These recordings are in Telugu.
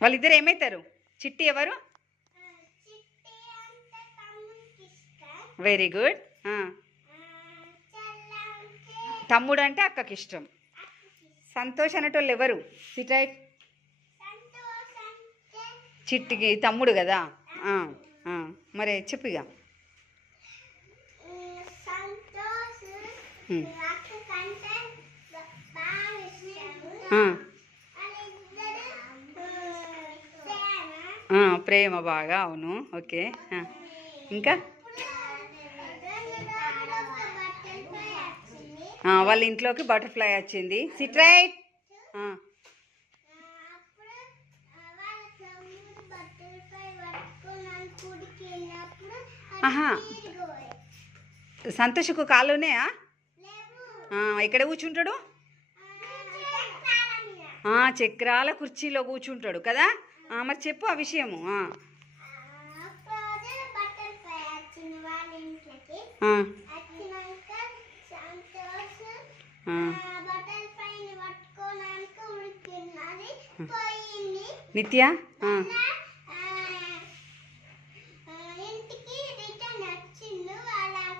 వాళ్ళిద్దరు ఏమవుతారు? చిట్టి ఎవరు? Very good. తమ్ముడు అంటే అక్కకి ఇష్టం. సంతోష్ అనేటోళ్ళు ఎవరు? సిటైట్. చిట్టికి తమ్ముడు కదా. మరి చెప్పిగా. ప్రేమ బాగా. అవును. ఓకే. ఇంకా వాళ్ళ ఇంట్లోకి బటర్ఫ్లై వచ్చింది. సిట్రైట్. సంతోషకు కాళ్ళు ఉన్నాయా? ఎక్కడ కూర్చుంటాడు? చక్రాల కుర్చీలో కూర్చుంటాడు కదా. మరి చెప్పు ఆ విషయము. నిత్య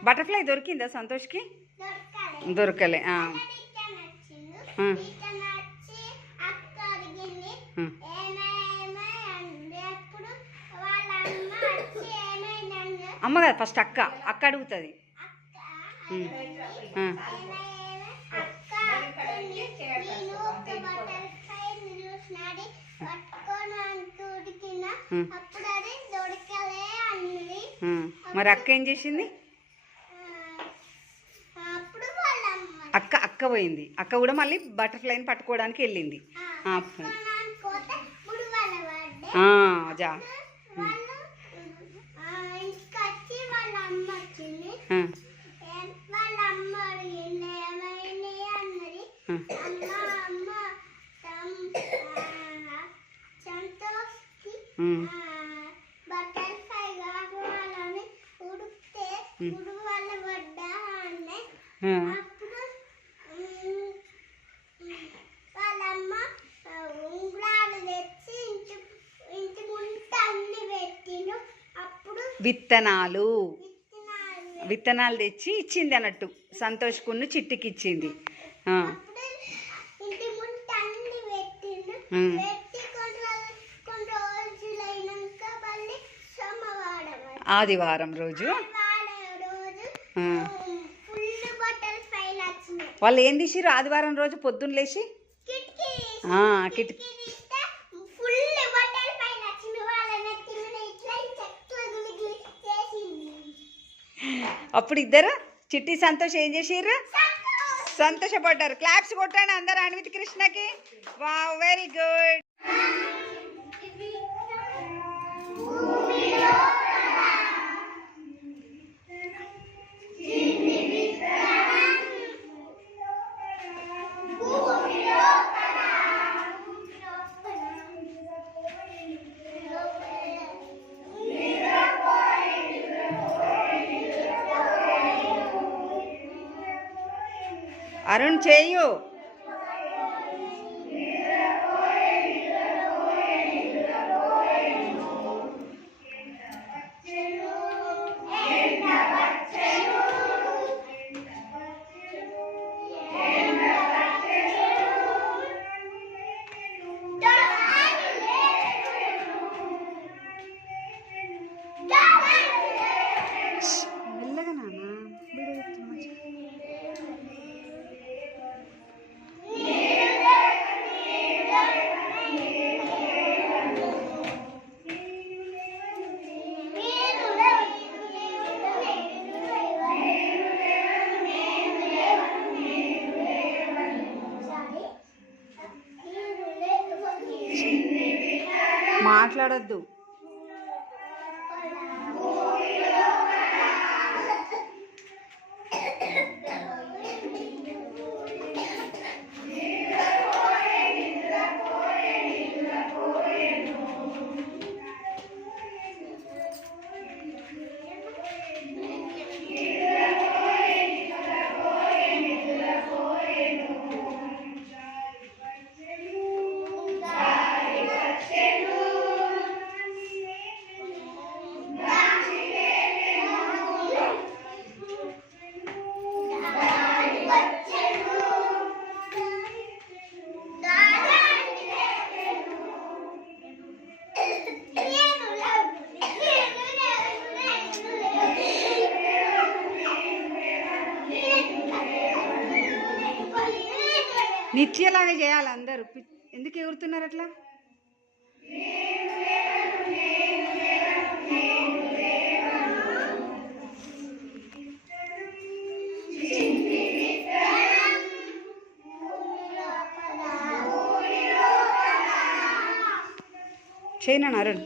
బటర్ఫ్లై దొరికిందా సంతోష్కి? దొరకలే. అమ్మ కదా ఫస్ట్ అక్క అడుగుతుంది. మరి అక్క ఏం చేసింది? అక్క పోయింది. అక్క కూడా మళ్ళీ బటర్ఫ్లైని పట్టుకోవడానికి వెళ్ళింది. జా విత్తనాలు తెచ్చి ఇచ్చింది అన్నట్టు. సంతోష్ కున్ను చిట్టికి ఇచ్చింది. ఆదివారం రోజు వాళ్ళు ఏం తీసిరు? ఆదివారం రోజు పొద్దున్న లేచి అప్పుడు ఇద్దరు చిట్టి సంతోష్ ఏం చేసిర్రు? సంతోషపడ్డారు. క్లాప్స్ కొట్టండి అందరు అన్విత్ కృష్ణకి. Wow, very good. అరుణ్ చేయు. మెల్లగా నాన్న. మాట్లాడొద్దు. నిత్యలాగా చేయాలి అందరూ. ఎందుకు ఎగురుతున్నారు అట్లా? చేయనా అరుణ్?